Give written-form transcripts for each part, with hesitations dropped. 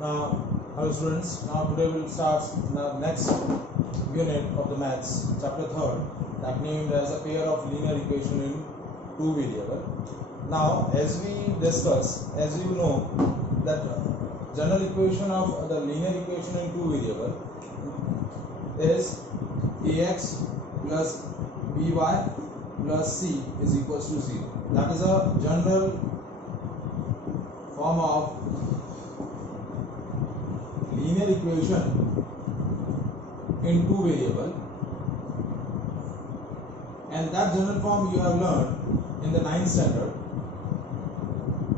Hello students, now today we'll start the next unit of the maths, chapter 3rd, that named as a pair of linear equation in two variable. Now as we discuss, as you know that general equation of the linear equation in two variable is ax plus by plus c is equals to 0. That is a general form of linear equation in two variable, and that general form you have learned in the 9th standard.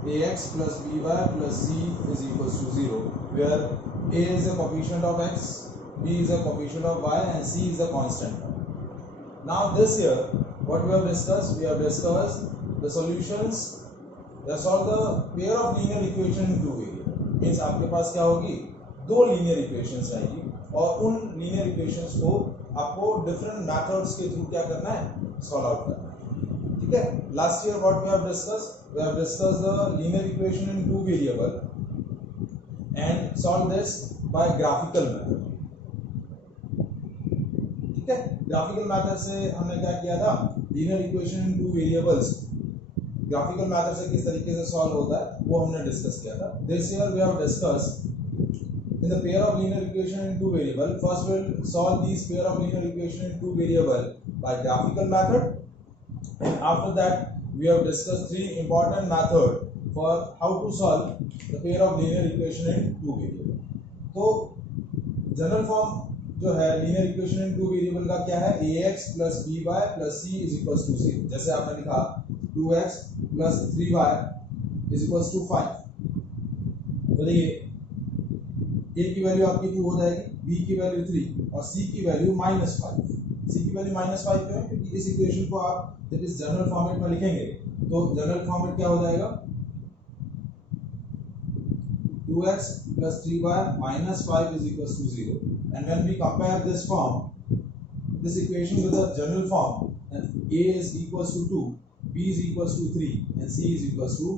Ax plus by plus c is equals to 0, where a is a coefficient of x, b is a coefficient of y, and c is a constant. Now this year what we have discussed the solutions that solve the pair of linear equation in two variable. Means आपके पास क्या होगी, दो linear equations आएगी और उन linear equations को आपको different methods के थ्रू क्या करना है, सॉल्व आउट करना है. ठीक है. Last year what we have discussed the linear equation in two variable and solve this by graphical method. ठीक है. ग्राफिकल मेथड से हमने क्या किया था, linear equation in two variables graphical method से किस तरीके से सॉल्व होता है वो हमने डिस्कस किया था. This year we have discussed in the pair of linear equation in two variable. First we'll solve these pair of linear equation in two variable by graphical method, and after that we have discussed three important method for how to solve the pair of linear equation in two variable. तो general form जो है linear equation in two variable का क्या है, ax plus by plus c is equals to 0. जैसे आपने लिखा 2x plus 3y is equals to 5. तो देखिए a की वैल्यू आपकी 2 हो जाएगी, b की वैल्यू 3 और c की वैल्यू -5. c की वैल्यू -5 क्यों है, क्योंकि इस इक्वेशन को आप जब इस जनरल फॉर्मेट में लिखेंगे तो जनरल फॉर्मेट क्या हो जाएगा, 2x plus 3y minus 5 is equals to 0. And when we compare this equation with the general form, then a is equals to 2, b is equals to 3 and c is equals to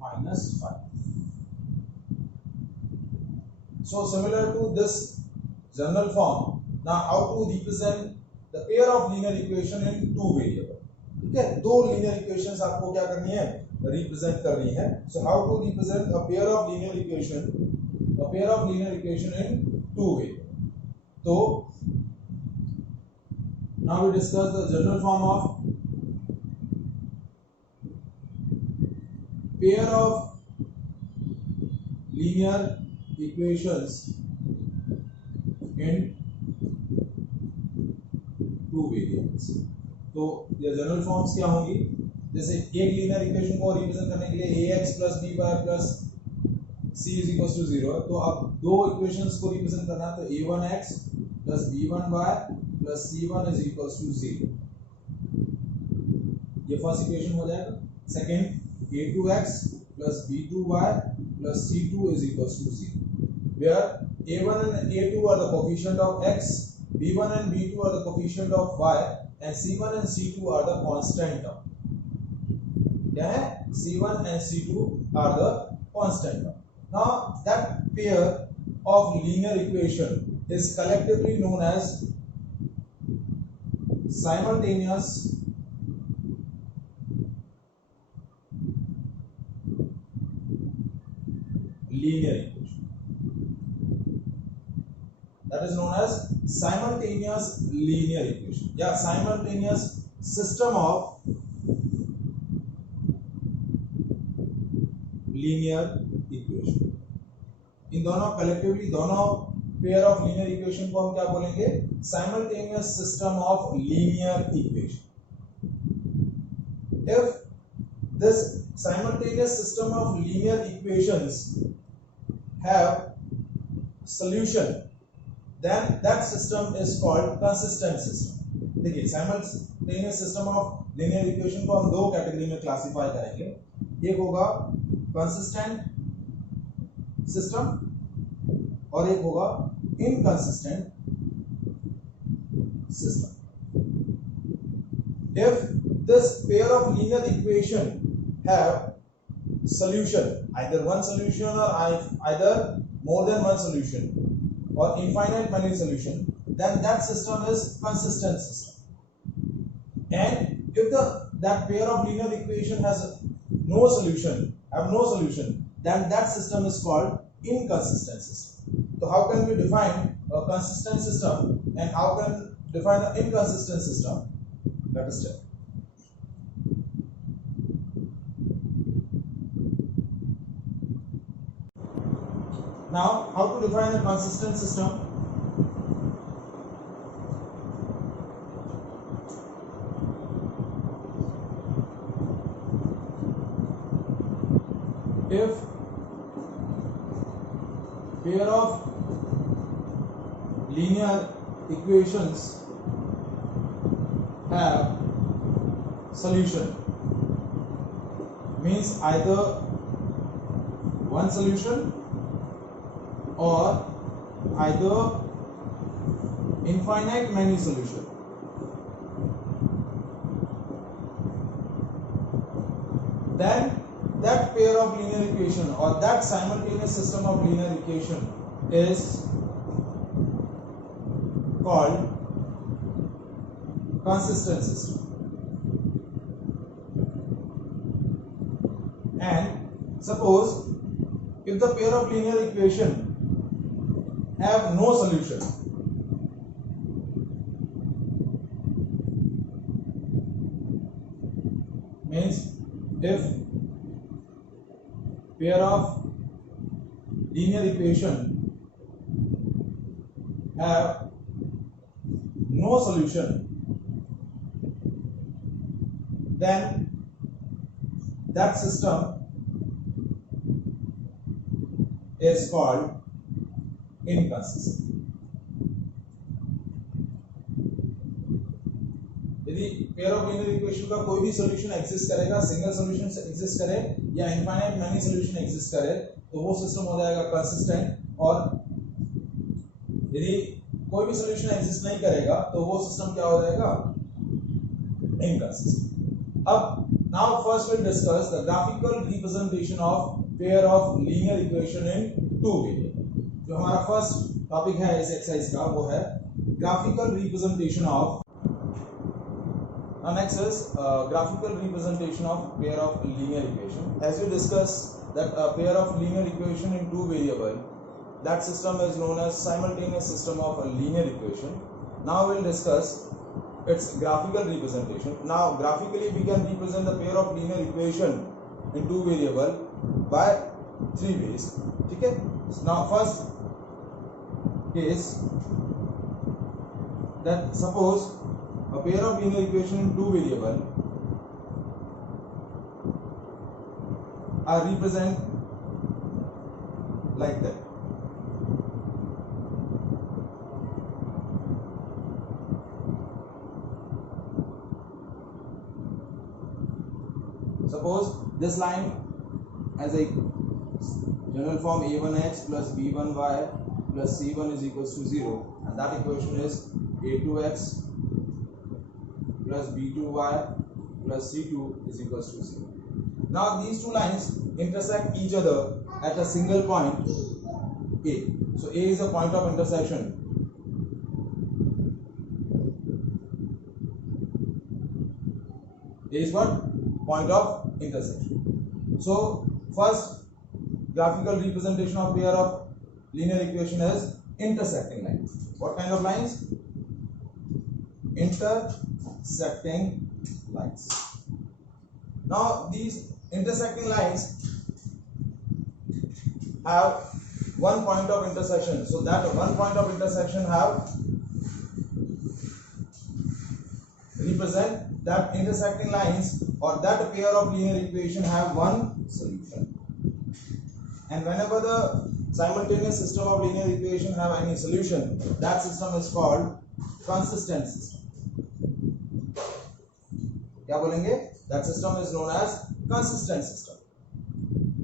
-5. So similar to this general form, now how to represent the pair of linear equation in two variable. ठीक है, दो linear equations आपको क्या करनी है, represent करनी है. So how to represent a pair of linear equation in two variable. So now we discuss the general form of pair of linear equations in two variables. तो ये जनरल फॉर्म्स क्या होंगी, जैसे एक लीनियर इक्वेशन को represent करने के लिए ax plus by plus c is equals to 0 है. तो अब दो इक्वेशंस को रिप्रेजेंट करना है, तो a1x plus b1y plus c1 is equals to 0. ये फर्स्ट इक्वेशन हो जाएगा. Second a2x plus b2y plus c2 is equals to 0, where a1 and a2 are the coefficient of x, b1 and b2 are the coefficient of y, and c1 and c2 are the constant term. क्या है, c1 and c2 are the constant term. Now that pair of linear equation is collectively known as simultaneous linear equation. That is known as simultaneous linear equation या simultaneous system of linear equation. इन दोनों collectively दोनों pair of linear equation को हम क्या बोलेंगे, simultaneous system of linear equation. If this simultaneous system of linear equations have solution, then that system is called consistent system. देखिए simultaneous system of linear equation को हम दो category में classify करेंगे. एक होगा consistent system और एक होगा inconsistent system. If this pair of linear equation have solution, either one solution or either more than one solution or infinite many solution, then that system is consistent system. And if that pair of linear equation has no solution, then that system is called inconsistent system. So how can we define a consistent system and how can define an inconsistent system? Let us check. Now, how to define a consistent system? If pair of linear equations have solution, means either one solution or either infinite many solution, then that pair of linear equation or that simultaneous system of linear equation is called consistent system. And suppose if the pair of linear equation have no solution, means if pair of linear equation have no solution, then that system is called inconsistent. यदि pair of linear equation का कोई भी solution exist करेगा, single solution exist करे या infinite many solution exist करे, तो वो सिस्टम हो जाएगा कंसिस्टेंट। और यदि कोई भी सॉल्यूशन एग्जिस्ट नहीं करेगा तो वो सिस्टम क्या हो जाएगा? इनकंसिस्टेंट। अब now first will discuss the graphical representation of pair of linear equation in two variable. जो हमारा फर्स्ट टॉपिक है इस एक्सरसाइज का वो है graphical representation of. Now next is graphical representation of pair of linear equation. As we discussed that a pair of linear equation in two variable, that system is known as simultaneous system of a linear equation. Now we'll discuss its graphical representation. Now graphically we can represent the pair of linear equation in two variable by three ways. Okay? Now first case, that suppose a pair of linear equation in two variable are represent like that. Suppose this line has a general form a1x plus b1y plus c1 is equals to 0, and that equation is a2x plus b2y plus c2 is equals to 0. Now these two lines intersect each other at a single point A. So A is a point of intersection. A is what? Point of intersection. So first graphical representation of pair of linear equation is intersecting lines. What kind of lines? Intersecting lines. Now these intersecting lines have one point of intersection, so that one point of intersection have represent that intersecting lines or that pair of linear equation have one solution. And whenever the simultaneous system of linear equation have any solution, that system is called consistent system. क्या बोलेंगे? That system is known as consistent system.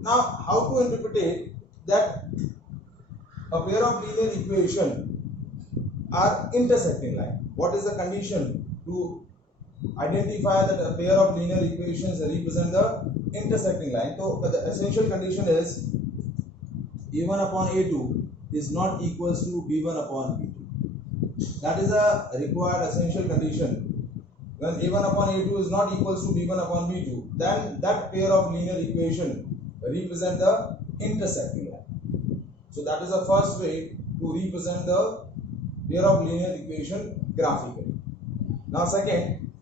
Now, how to interpret that a pair of linear equation are intersecting line? What is the condition to identify that a pair of linear equations represent the intersecting line. So the essential condition is a1 upon a2 is not equals to b1 upon b2. That is a required essential condition. When a1 upon a2 is not equals to b1 upon b2, then that pair of linear equation represent the intersecting line. So that is the first way to represent the pair of linear equation graphically. Now second,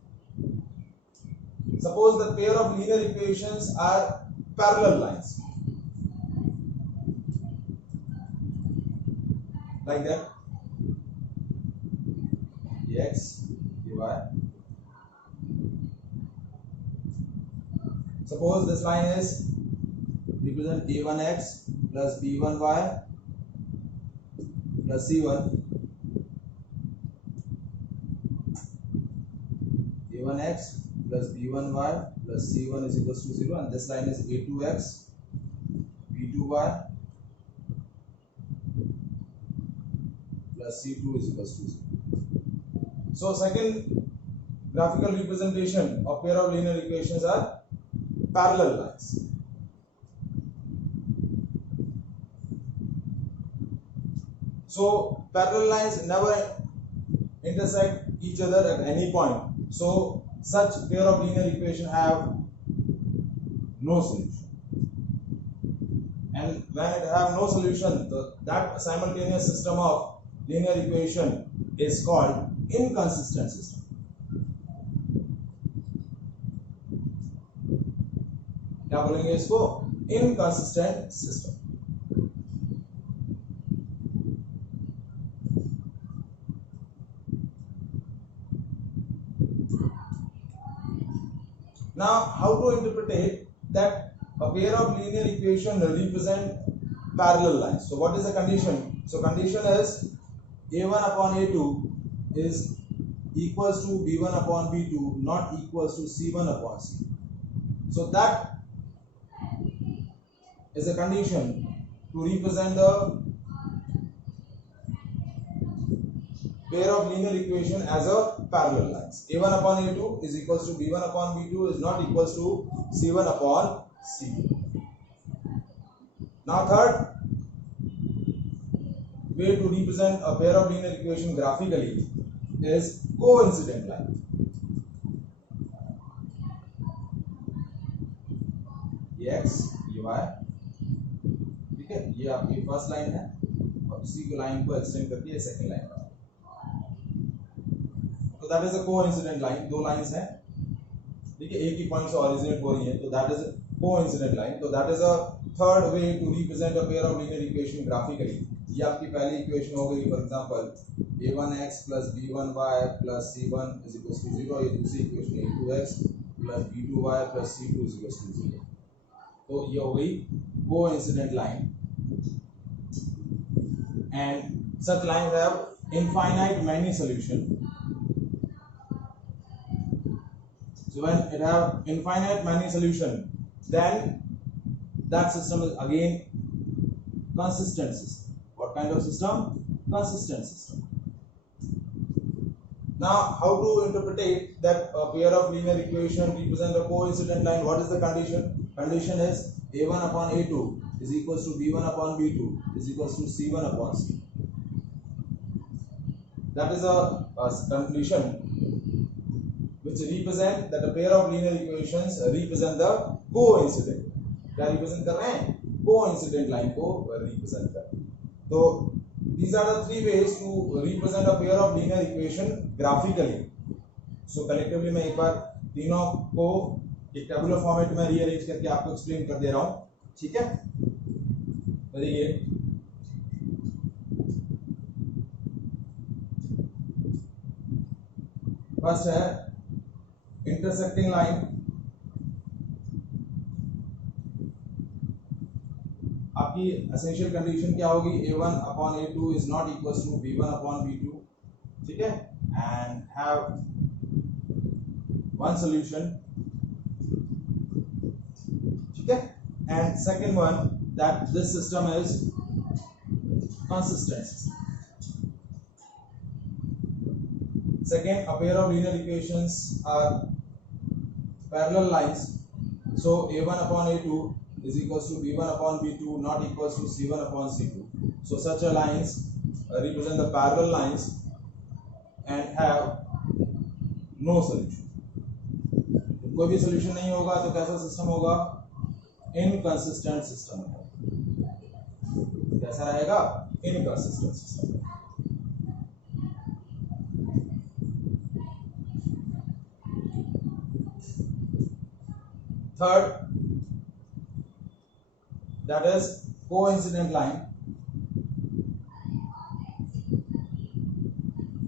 suppose the pair of linear equations are parallel lines. Like that, x, y. Suppose this line is represent a1x plus b1y plus c1. a1x plus b1y plus c1 is equals to 0, and this line is a2x b2y plus c2 is equals to 0. So second graphical representation of pair of linear equations are parallel lines. So parallel lines never intersect each other at any point. So such pair of linear equation have no solution. And when it have no solution, that simultaneous system of linear equation is called inconsistent system. क्या बोलेंगे इसको? Inconsistent system. Now, how to interpret that a pair of linear equation represent parallel lines? So, what is the condition? So, condition is a1 upon a2 is equals to b1 upon b2, not equals to c1 upon c2. So, that is a condition to represent the pair of linear equation as a parallel lines. a1 upon a2 is equals to b1 upon b2 is not equals to c1 upon c2. Now third way to represent a pair of linear equation graphically is coincident line. x, y, ठीक है, ये आपकी first line है और इसी को line को extend करके ये सेकंड लाइन बना. तो that is a coincident line. दो लाइंस हैं, ठीक है, एक ही पॉइंट से ओरिजिनेट हो रही है, तो दैट इज कोइंसिडेंट लाइन. तो that is a third way to represent a pair of linear equation graphically. ये आपकी पहली इक्वेशन हो गई. For example a1x plus b1y plus c1 is equals to 0. ये दूसरी equation a2x plus b2y plus c2 is equals to 0. तो ये हो गई coincident line. And such lines have infinite many solution. So when it have infinite many solution, then that system is again consistent system. What kind of system? Consistent system. Now, how to interpret that a pair of linear equation represent a coincident line? What is the condition? Condition is a1 upon a2 is equals to b1 upon b2 is equals to c1 upon c. That is a condition which represent that a pair of linear equations represent the coincident. क्या represent कर रहे हैं? Coincident line को represent कर. तो these are the three ways to represent a pair of linear equation graphically. So collectively मैं एक बार तीनों को एक टेबुलर फॉर्मेट में रीअरेंज करके आपको एक्सप्लेन कर दे रहा हूं. ठीक है, देखिए फर्स्ट है इंटरसेक्टिंग लाइन. आपकी एसेंशियल कंडीशन क्या होगी? a1 upon a2 is not equals to b1 upon b2. ठीक है, एंड हैव वन सॉल्यूशन. ठीक है, and second one that this system is consistent system. Second, a pair of linear equations are parallel lines, so a1 upon a2 is equals to b1 upon b2 not equals to c1 upon c2. So such a lines represent the parallel lines and have no solution. कोई भी solution नहीं होगा तो कैसा system होगा? Inconsistent system होगा. कैसा रहेगा? Inconsistent system. Third, that is coincident line.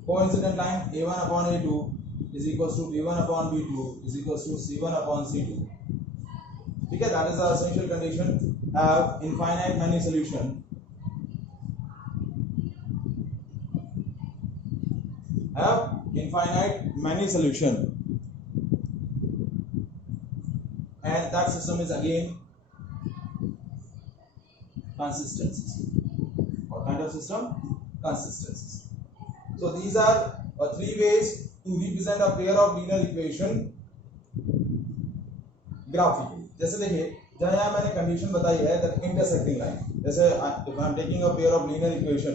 Coincident line a1 upon a2 is equals to b1 upon b2 is equals to c1 upon c2. ठीक है, that is the essential condition. Have infinite many solution. Have infinite many solution, and that system is again consistent system. What kind of system? Consistent system. So these are three ways to represent a pair of linear equation graphically. जैसे देखिए, जहाँ यहाँ मैंने condition बताई है that intersecting line. जैसे if I am taking a pair of linear equation,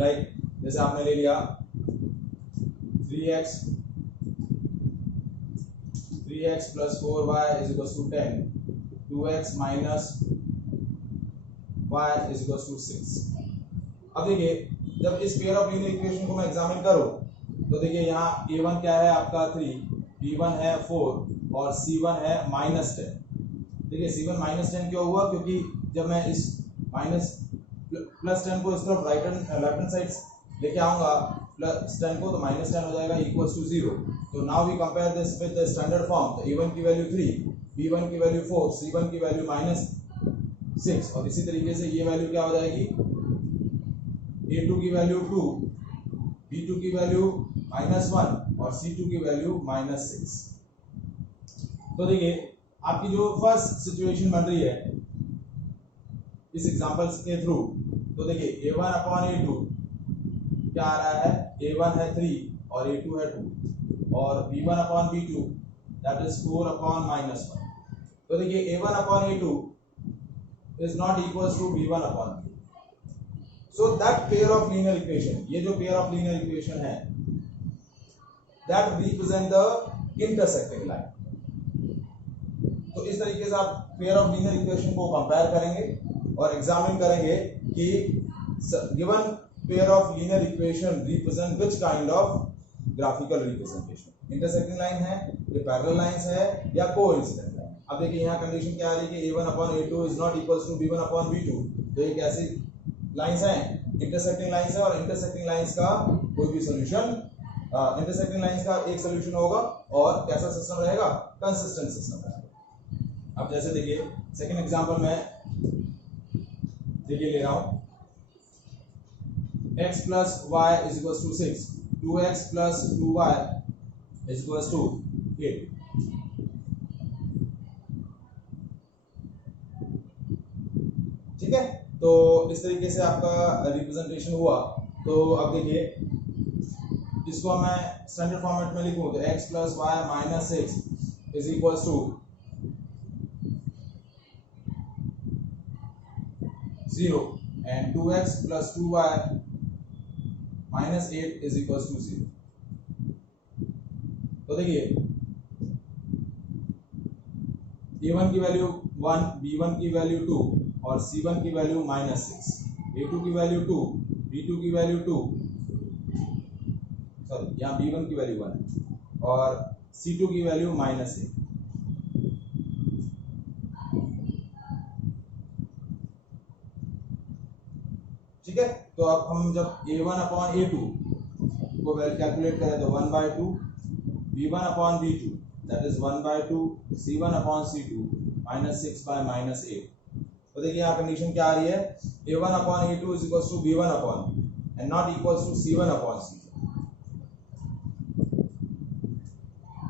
like जैसे आपने ले लिया 3x plus 4y is equals to 10, 2x minus y is equals to 6. अब देखिए, जब इस पेयर ऑफ लीनियर इक्वेशन को मैं एग्जामिन करूं तो देखिए यहाँ a1 क्या है आपका 3, b1 है 4 और c1 है -10. देखिए c1 -10 क्यों हुआ? क्योंकि जब मैं इस +10 को इस तरफ राइट हैंड साइड लेके आऊंगा +10 को, तो -10 हो जाएगा इक्वल्स टू 0. तो now we compare this with the standard form. तो a1 की वैल्यू 3, b1 की वैल्यू 4, c1 की वैल्यू -6 और इसी तरीके से ये वैल्यू क्या हो जाएगी? a2 की वैल्यू 2, b2 की वैल्यू -1 और c2 की वैल्यू -6. तो देखिए आपकी जो फर्स्ट सिचुएशन बन रही है इस एग्जांपल्स के थ्रू, तो देखिए a1 अपॉन a2 क्या आ रहा है? a1 है 3 और a2 है 2 और b1 upon b2 that is 4 upon -1. तो देखिए a1 upon a2 is not equals to b1 upon b. So that pair of linear equation, ये जो pair of linear equation है, that represent the intersecting line. तो इस तरीके से आप pair of linear equation को कंपेयर करेंगे और एग्जामिन करेंगे कि given pair of linear equation represent which kind of graphical representation. Intersecting line है, ये parallel lines है या coincident. अब देखिए यहाँ कंडीशन क्या आ रही है कि a1 upon a2 is not equals to b1 upon b2. तो ये कैसी लाइंस हैं? इंटरसेक्टिंग लाइंस है और इंटरसेक्टिंग लाइंस का कोई भी सॉल्यूशन, इंटरसेक्टिंग लाइंस का एक सॉल्यूशन होगा और कैसा सिस्टम रहेगा? कंसिस्टेंट सिस्टम रहेगा. अब जैसे देखिए सेकंड एग्जांपल में देखिए ले रहा हूँ x plus y is equals to 6, 2x plus 2y is equals to 8. ठीक है, तो इस तरीके से आपका रिप्रेजेंटेशन हुआ. तो अब देखिए इसको मैं स्टैंडर्ड फॉर्मेट में लिखूं तो x plus y minus 6 is equals to 0 and 2x plus 2y minus 8 is equals to 0. तो देखिए a1 की वैल्यू 1, b1 की वैल्यू 2 और c1 की वैल्यू -6, a2 की वैल्यू 2, b2 की वैल्यू 2, सॉरी यहाँ b1 की वैल्यू 1 और c2 की वैल्यू -1. ठीक है, तो अब हम जब a1 अपॉन a2 को वैल्यू कैलकुलेट करें तो 1/2, b1 upon b2 that is 1/2, c1 upon c2 -6 by -8. तो देखिए यहाँ कंडीशन क्या आ रही है? a1 upon a2 is equals to b1 upon and not equals to c1 upon c2.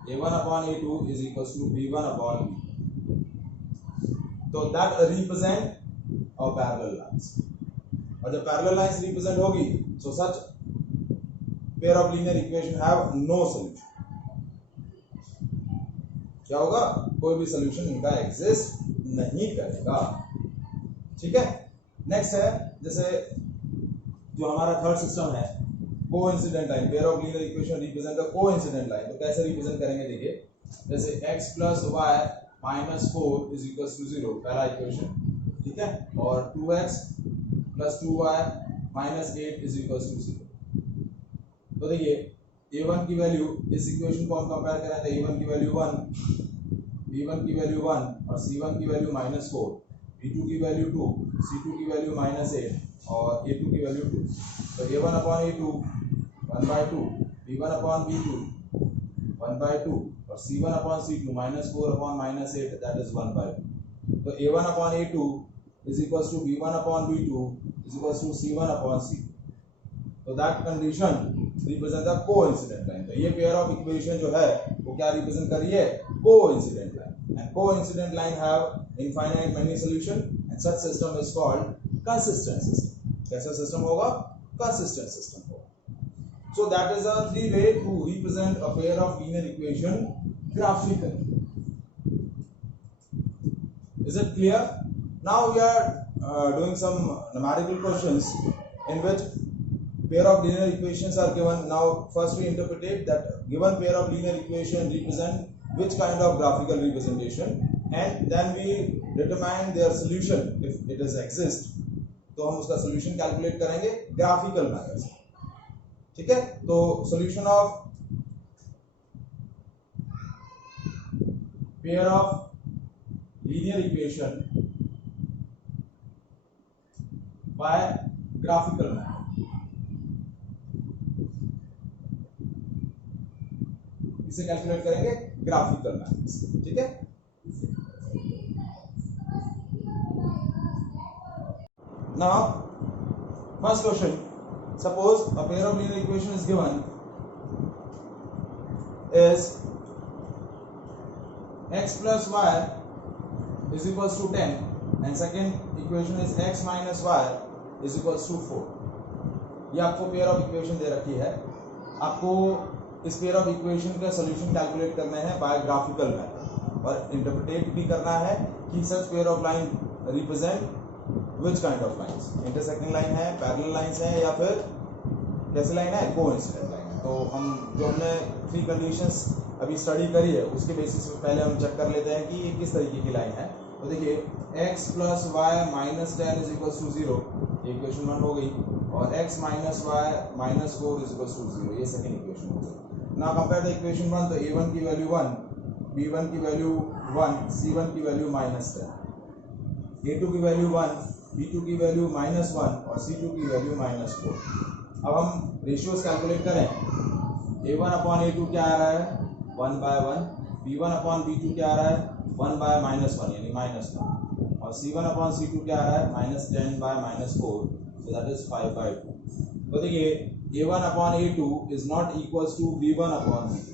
a1 upon a2 is equals to b1 upon b. तो that represent a parallel lines. और जब parallel lines represent होगी, so such pair of linear equation will be consistent. तो that means that the pair of linear equation represent pair of linear equation have no solution, क्या होगा, कोई भी solution इनका exist नहीं करेगा। ठीक है, नेक्स्ट है जैसे जो हमारा थर्ड सिस्टम है coincident line, pair of linear equation represent the coincident line. तो कैसे रिप्रेजेंट करेंगे, देखिए जैसे x plus y minus 4 is equal to 0, पहला इक्वेशन, ठीक है, और 2x plus 2y minus 8 is equal to 0। तो देखिए a1 की वैल्यू, इस इक्वेशन को हम कंपेयर करें तो a1 की वैल्यू 1, b1 की वैल्यू 1 और c1 की वैल्यू माइनस 4, b2 की वैल्यू 2, c2 की वैल्यू माइनस 8 और a2 की वैल्यू 2। तो a1 upon a2 1/2, b1 upon b2 1/2 और c1 upon c2 minus 4 upon minus 8, that is 1/2। तो a1 upon a2 is equal to b1 upon b2 is equal to c1 upon c2। तो that condition represent the coincident line. तो ये pair of equation जो है वो क्या represent कर रही है, coincident line. And coincident line have infinite many solution and such system is called consistent system. कैसा सिस्टम होगा, कंसिस्टेंट सिस्टम होगा। So that is a three way to represent a pair of linear equation graphically. Is it clear? Now we are doing some numerical questions in which pair of linear equations are given. Now first we interpret that given pair of linear equation represent which kind of graphical representation, and then we determine their solution if it is exist. तो हम उसका solution calculate करेंगे graphical method से, ठीक है। तो solution of pair of linear equation by graphical method, इसे calculate करेंगे ग्राफिकल मैथड से, ठीक है। Now first question, suppose a pair of linear equation is given is x plus y is equals to 10 and second equation is x minus y is equals to 4। ये आपको pair of equation दे रखी है, आपको इस pair of equation का solution calculate करना है by graphical method और इंटरप्रेट भी करना है कि such pair of line represent which kind of lines, intersecting line है, पैरेलल लाइंस है या फिर कैसे लाइन है, कोइंसिडेंट लाइन है। तो हम जो हमने थ्री कंडीशंस अभी स्टडी करी है उसके बेसिस पे पहले हम चेक कर लेते हैं कि ये किस तरीके की लाइन है। तो देखिए x plus y minus 10 is equal to 0, ये इक्वेशन 1 हो गई, और x minus y minus 4 is equal to 0, ये सेकंड इक्वेशन हो गई। नाउ कंपेयर द इक्वेशन 1, तो a1 की वैल्यू 1, b1 की वैल्यू 1, c1 की वैल्यू माइनस 10, a2 की वैल्यू 1, b2 की वैल्यू माइनस 1 और c2 की वैल्यू माइनस 4। अब हम रेशियोज कैलकुलेट करें, a1 अपॉन a2 क्या आ रहा है, 1/1, b1 अपॉन b2 क्या आ रहा है, 1/-1 यानी -1, और c1 अपॉन c2 क्या आ रहा है, -10/-4, so that is 5/2। तो देखिए a1 upon a2 is not equals to b1 upon b2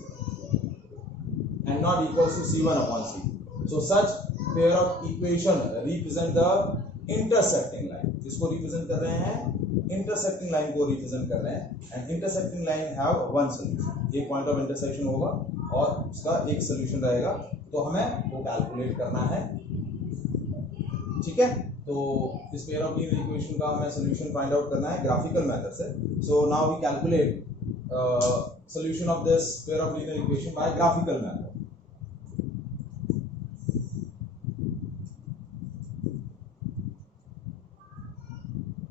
and not equals to c1 upon c2। so such pair of equation represent the intersecting line। जिसको represent कर रहे हैं, intersecting line को represent कर रहे हैं, and intersecting line have one solution. एक point of intersection होगा और उसका एक सॉल्यूशन रहेगा, तो हमें वो कैलकुलेट करना है, ठीक है। तो इस पेयर ऑफ लीनियर इक्वेशन का हमें सॉल्यूशन फाइंड आउट करना है ग्राफिकल मेथड से। So now we calculate solution of this pair of linear equation by graphical method.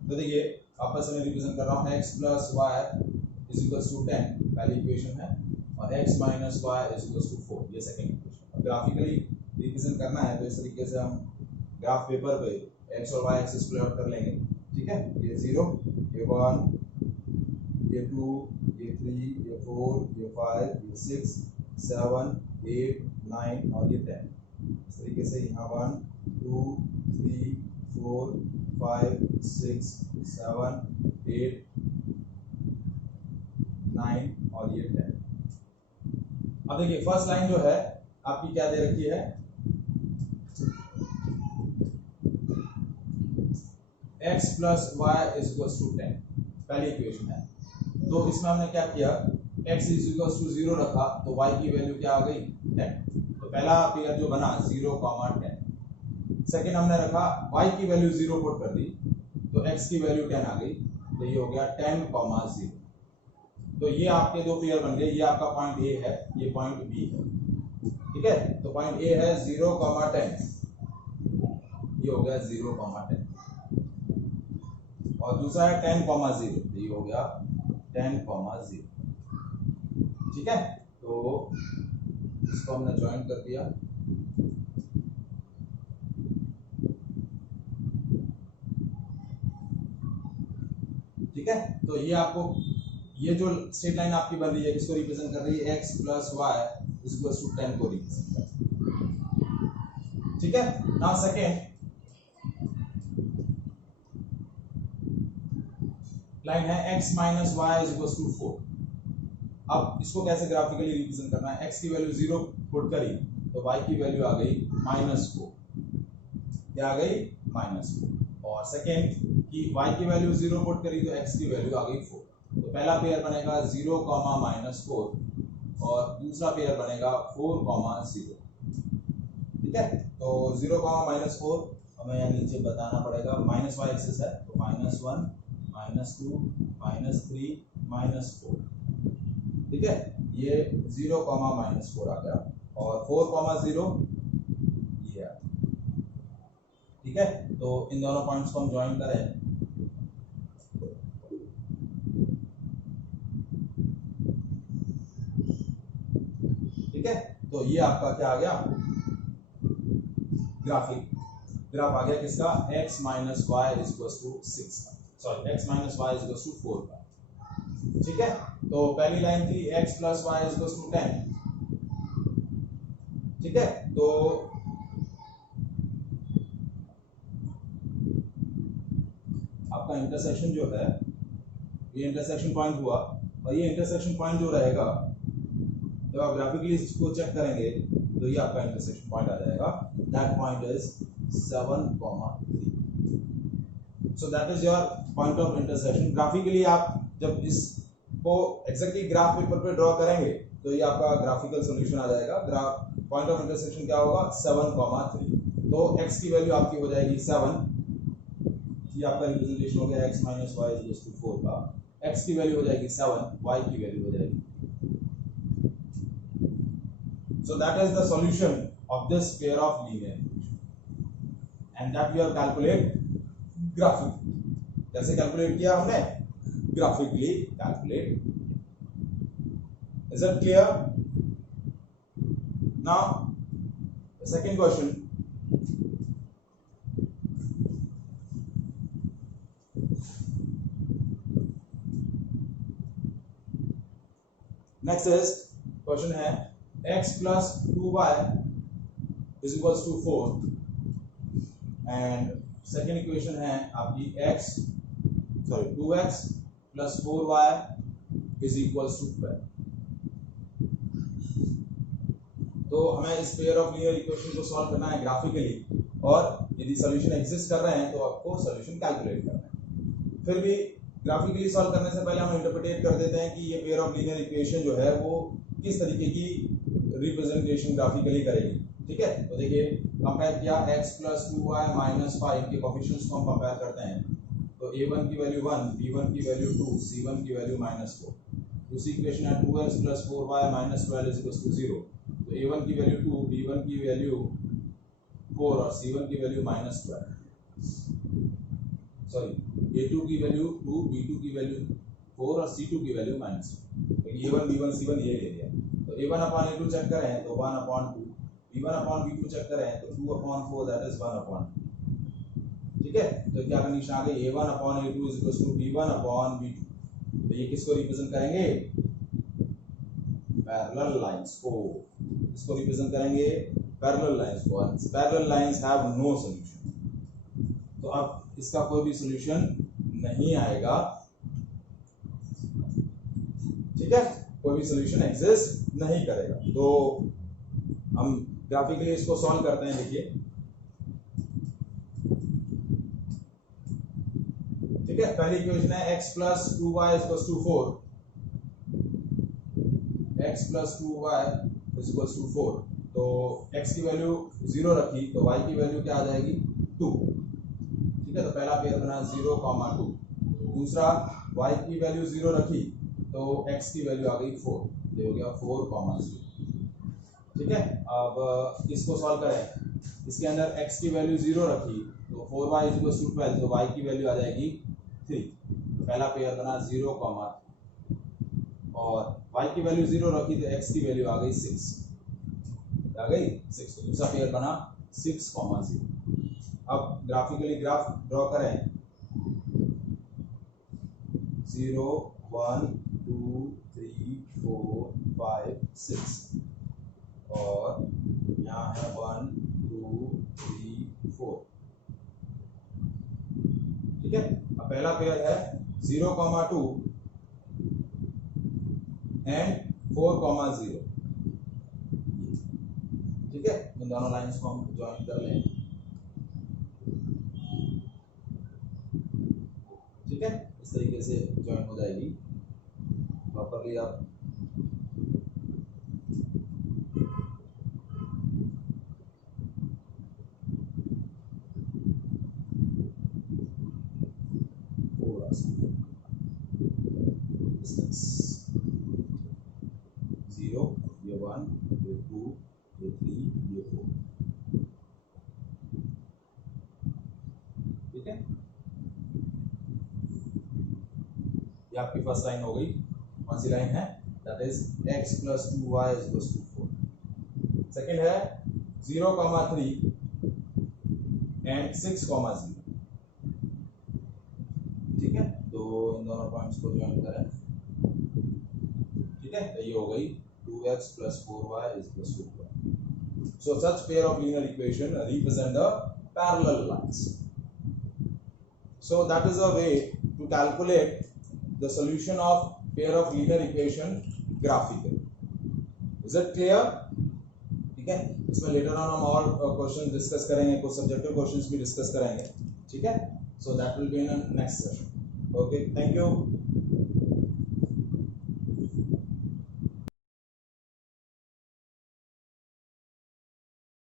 तो देखिए आपस में रिप्रेजेंट कर रहा हूँ, x plus y is equals to 10 पहली इक्वेशन है, और x minus y is equals to 4, ये सेकंड इक्वेशन। ग्राफिकली रिप्रेजेंट करना है तो इस तरीके से हम ग्राफ पेपर पे x और y एक्सिस प्लॉट कर लेंगे, ठीक है। ये 0, ये 1, ये 2, ये 3, ये 4, ये 5, ये 6, 7, 8, 9 और ये 10। इस तरीके से यहाँ 1, 2, 3, 4, 5, 6, 7, 8, 9 और ये 10। अब देखिए फर्स्ट लाइन जो है आपकी क्या दे रखी है, x plus y is equal to 10, पहली इक्वेशन है। तो इसमें हमने क्या किया, x इज इक्वल टू 0 रखा तो y की वैल्यू क्या आ गई 10। तो पहला पेयर जो बना 0, 10। सेकंड हमने रखा y की वैल्यू 0 पुट कर दी तो x की वैल्यू 10 आ गई, तो ये हो गया 10, 0। तो ये आपके दो पेयर बन गए, ये आपका पॉइंट ए है, ये पॉइंट बी है, ठीक है। तो पॉइंट ए है 0, 10, ये हो गया 0, 10, और दूसरा है 10, 0, ये हो गया 10, 0, ठीक है। तो इसको हमने ज्वाइन कर दिया, ठीक है। तो ये आपको, ये जो स्ट्रेट लाइन आपकी बन रही है किसको रिप्रेजेंट कर रही है, x plus y equal to 10 को रिप्रेजेंट कर रही है, ठीक है। नाउ सेकेंड लाइन है x minus y equal to 4। अब इसको कैसे ग्राफिकली रिप्रेजेंट करना है, x की वैल्यू 0 पुट करी तो y की वैल्यू आ गई -4, क्या आ गई -4। और सेकेंड कि y की वैल्यू 0 पुट करी तो x की वैल्यू आ गई 4। तो पहला पेयर बनेगा 0, -4 और दूसरा पेयर बनेगा 4, 0, ठीक है। तो 0, -4 हमें यहाँ नीचे बताना पड़ेगा, माइनस y एक्सिस है तो -1, -2, -3, -4, ठीक है। ये 0, -4 आ गया और 4, 0 ये आ गया, ठीक है। तो इन दोनों पॉइंट्स को हम ज्वाइन करें, ठीक है। तो ये आपका क्या आ गया, ग्राफ आ गया किसका, x minus y equal to 6 का, sorry x minus y equal to 4 का, ठीक है। तो पहली लाइन थी x plus y equal to 10, ठीक है। तो आपका इंटरसेक्शन जो है, ये इंटरसेक्शन पॉइंट हुआ, और ये इंटरसेक्शन पॉइंट जो रहेगा जब आप ग्राफिकली इसको चेक करेंगे तो ये आपका इंटरसेक्शन पॉइंट आ जाएगा, that point is 7, 3। So that is your point of intersection. Graphically आप जब इसको एग्जैक्टली ग्राफ पेपर पे ड्रॉ करेंगे तो ये आपका ग्राफिकल सॉल्यूशन आ जाएगा। ग्राफ पॉइंट ऑफ इंटरसेक्शन क्या होगा, 7, 3। तो x की वैल्यू आपकी हो जाएगी 7, ये आपका रिप्रेजेंटेशन हो गया x minus y equal to 4 का, x की वैल्यू हो जाएगी 7, y की वैल्यू हो जाएगी। So that is the solution of this pair of linear equation, and that we have calculate graphically. कैसे calculate किया हमने, graphically calculate। Is that clear? Now the second question, next is question है x plus 2y is equals to 4 and second equation है आपकी 2x plus 4y is equals to 12। तो हमें इस pair of linear equation को solve करना है graphically, और यदि सॉल्यूशन एग्जिस्ट कर रहे हैं तो आपको सॉल्यूशन कैलकुलेट करना है। फिर भी ग्राफिकली सॉल्व करने से पहले हम इंटरप्रेट कर देते हैं कि ये पेयर ऑफ लीनियर इक्वेशन जो है वो किस तरीके की रिप्रेजेंटेशन ग्राफिकली करेगी, ठीक है। तो देखिए कंपेयर किया x प्लस 2y माइनस 5 के कोफिशिएंट्स को हम कंपेयर करते हैं, तो a1 की वैल्यू 1, b1 की वैल्यू 2, c1 की वैल्यू -4। दूसरी इक्वेशन है 2x plus 4y minus 12 is equal to 0। तो a1 की वैल्यू 2, b1 की वैल्यू 4 और c1 की वैल्यू -12, सॉरी a2 की वैल्यू 2, b2 की वैल्यू 4 और c2 की वैल्यू -1। तो a1 b1 c1 ये ले लिया। तो a1 अपॉन a2 चेक करें तो 1 upon 2, b1 upon b2 check करें तो 2 अपॉन 4 दैट इज 1 अपॉन 2, ठीक है। तो क्या कंडीशन आ गई, a1 upon a2 is equal to b1 upon b2। तो ये किसको रिप्रेजेंट करेंगे, पैरेलल लाइंस को, इसको रिप्रेजेंट करेंगे पैरेलल लाइंस को। Parallel lines have no solution, तो अब इसका कोई भी सॉल्यूशन नहीं आएगा, ठीक है, कोई भी सॉल्यूशन एग्जिस्ट नहीं करेगा। तो हम ग्राफिकली इसको सॉल्व करते हैं। देखिए ठीक है, पहली इक्वेशन है x plus 2y equals to 4, x plus 2y is equal to 4, तो x की वैल्यू 0 रखी तो y की वैल्यू क्या आ जाएगी 2। ठीक है, तो पहला पेयर बना 0,2। दूसरा y की वैल्यू 0 रखी तो x की वैल्यू आ गई 4, ये हो गया 4,0। ठीक है, अब इसको सॉल्व करें। इसके अंदर x की वैल्यू 0 रखी तो 4y इज इक्वल टू 12, तो y की वैल्यू आ जाएगी 3। तो पहला पेयर बना 0, और y की वैल्यू 0 रखी तो x की वैल्यू आ गई 6, आ गई 6। तो दूसरा पेयर बना 6,0। अब ग्राफिकली ग्राफ ड्रॉ करें। 0 1 2 3 4 5 6, और यहाँ है 1 2 3 4। ठीक है, अब पहला पेयर है 0,2 एंड 4,0। ठीक है, इन दोनों लाइंस को हम ज्वाइन कर लें। ठीक है, इस तरीके से ज्वाइन हो जाएगी प्रॉपरली। आप जीरो, ये 1, ये 2, ये 3, ये 4। ठीक है, ये आपकी फर्स्ट लाइन हो गई। कौन सी लाइन है? That is x plus 2y is equal to 4। Second है 0,3 एंड 6,0। ठीक है, तो इन दोनों पॉइंट्स को ज्वाइन करें। ठीक है, तो ये हो गई 2x plus 4y is equal to 4. So such pair of linear equation represent the parallel lines. So that is a way to calculate the solution of pair of linear equation graphically. Is it clear? ठीक है, इसमें later on हम और question discuss करेंगे, कुछ subjective questions भी discuss करेंगे। ठीक है, so that will be in the next session. Okay, thank you.